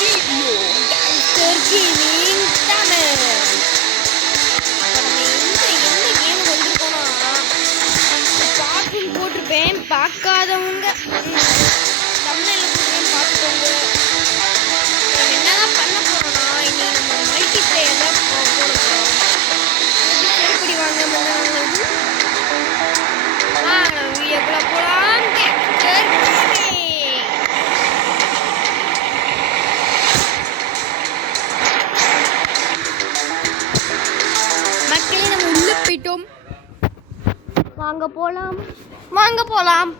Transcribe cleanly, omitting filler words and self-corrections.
video Gangster Gaming Channel. என்ன game வந்திருக்கோம்னா பாட்டுன்னு போட்டிருப்பேன், பார்க்காதவங்க தமிழில் போட்டுருப்பேன் பார்த்துக்கோங்க. நம்ம என்னதான் பண்ண போறோம்னா இன்னைக்கு நம்ம மல்டி பிளேயர் தான் போடுறோம். எப்படி வாங்க நம்ம வீடியோக்குள்ள போலாம். Gangster Gaming மக்களே, நம்ம உள்ள போயிட்டோம். வாங்க போலாம்.